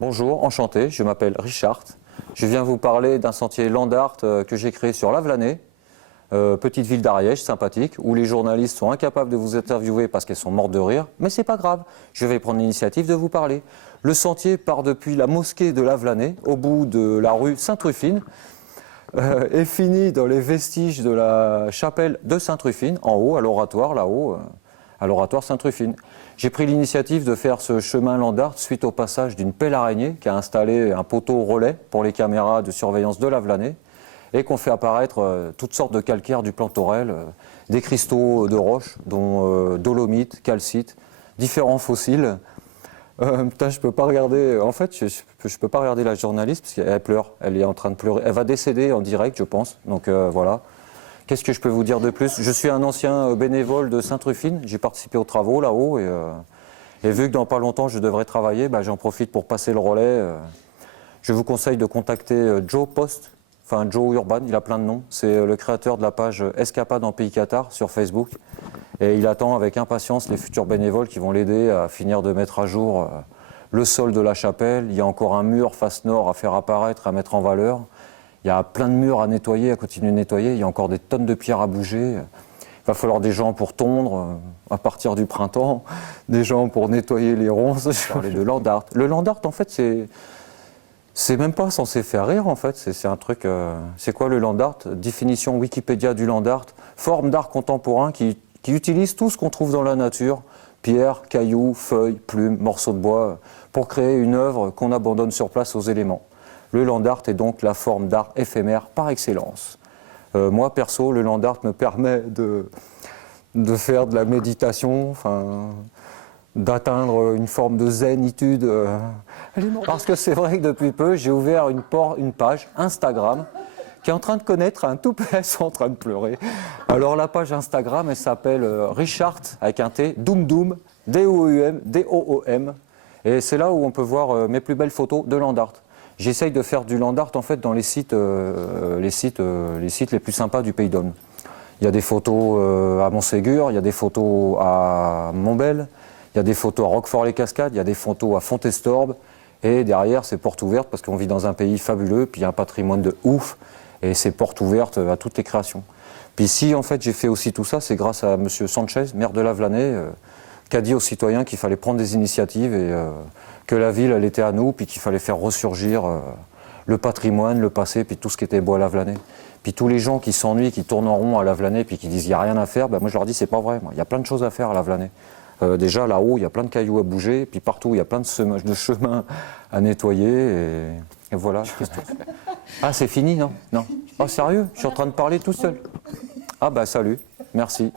Bonjour, enchanté, je m'appelle Richard. Je viens vous parler d'un sentier land art que j'ai créé sur Lavelanet, petite ville d'Ariège, sympathique, où les journalistes sont incapables de vous interviewer parce qu'elles sont mortes de rire, mais c'est pas grave, je vais prendre l'initiative de vous parler. Le sentier part depuis la mosquée de Lavelanet, au bout de la rue Sainte-Ruffine, et finit dans les vestiges de la chapelle de Sainte-Ruffine, en haut, à l'oratoire, là-haut, à l'oratoire Sainte-Ruffine. J'ai pris l'initiative de faire ce chemin land art suite au passage d'une pelle araignée qui a installé un poteau relais pour les caméras de surveillance de Lavelanet et qu'on fait apparaître toutes sortes de calcaires du plan Thorel, des cristaux de roche, dont dolomite, calcite, différents fossiles. Putain, je peux pas regarder. En fait, je peux pas regarder la journaliste parce qu'elle pleure. Elle est en train de pleurer. Elle va décéder en direct, je pense. Donc voilà. Qu'est-ce que je peux vous dire de plus? Je suis un ancien bénévole de Sainte-Ruffine. J'ai participé aux travaux là-haut et vu que dans pas longtemps je devrais travailler, j'en profite pour passer le relais. Je vous conseille de contacter Joe Post, enfin Joe Urban. Il a plein de noms. C'est le créateur de la page Escapade en Pays Qatar sur Facebook. Et il attend avec impatience les futurs bénévoles qui vont l'aider à finir de mettre à jour le sol de la chapelle. Il y a encore un mur face nord à faire apparaître, à mettre en valeur. Il y a plein de murs à nettoyer, à continuer de nettoyer. Il y a encore des tonnes de pierres à bouger. Il va falloir des gens pour tondre à partir du printemps, des gens pour nettoyer les ronces. Je parlais de land art. Le land art, en fait, c'est même pas censé faire rire, en fait. C'est un truc... c'est quoi le land art? Définition Wikipédia du land art. Forme d'art contemporain qui utilise tout ce qu'on trouve dans la nature, pierres, cailloux, feuilles, plumes, morceaux de bois, pour créer une œuvre qu'on abandonne sur place aux éléments. Le land art est donc la forme d'art éphémère par excellence. Moi, perso, le land art me permet de faire de la méditation, d'atteindre une forme de zénitude. Parce que c'est vrai que depuis peu, j'ai ouvert une page Instagram qui est en train de connaître un tout petit... Elles sont en train de pleurer. Alors la page Instagram, elle s'appelle Richard, avec un T, Doom Doom, D-O-U-M, D-O-O-M. Et c'est là où on peut voir mes plus belles photos de land art. J'essaye de faire du land art en fait dans les sites les plus sympas du Pays d'Aude. Il y a des photos à Montségur, il y a des photos à Montbel, il y a des photos à Roquefort-les-Cascades, il y a des photos à Fontestorbe. Et derrière, c'est porte ouverte parce qu'on vit dans un pays fabuleux, puis il y a un patrimoine de ouf. Et c'est porte ouverte à toutes les créations. Puis si en fait j'ai fait aussi tout ça, c'est grâce à M. Sanchez, maire de Lavelanet, qui a dit aux citoyens qu'il fallait prendre des initiatives et que la ville elle était à nous, puis qu'il fallait faire ressurgir le patrimoine, le passé, puis tout ce qui était beau à Lavelanet. Puis tous les gens qui s'ennuient, qui tournent en rond à Lavelanet, puis qui disent il n'y a rien à faire, moi je leur dis c'est pas vrai, il y a plein de choses à faire à Lavelanet. Déjà là-haut, il y a plein de cailloux à bouger, puis partout, il y a plein de chemins à nettoyer, et voilà. Ah, c'est fini, non? Non. Oh, sérieux? Je suis en train de parler tout seul. Ah, salut, merci.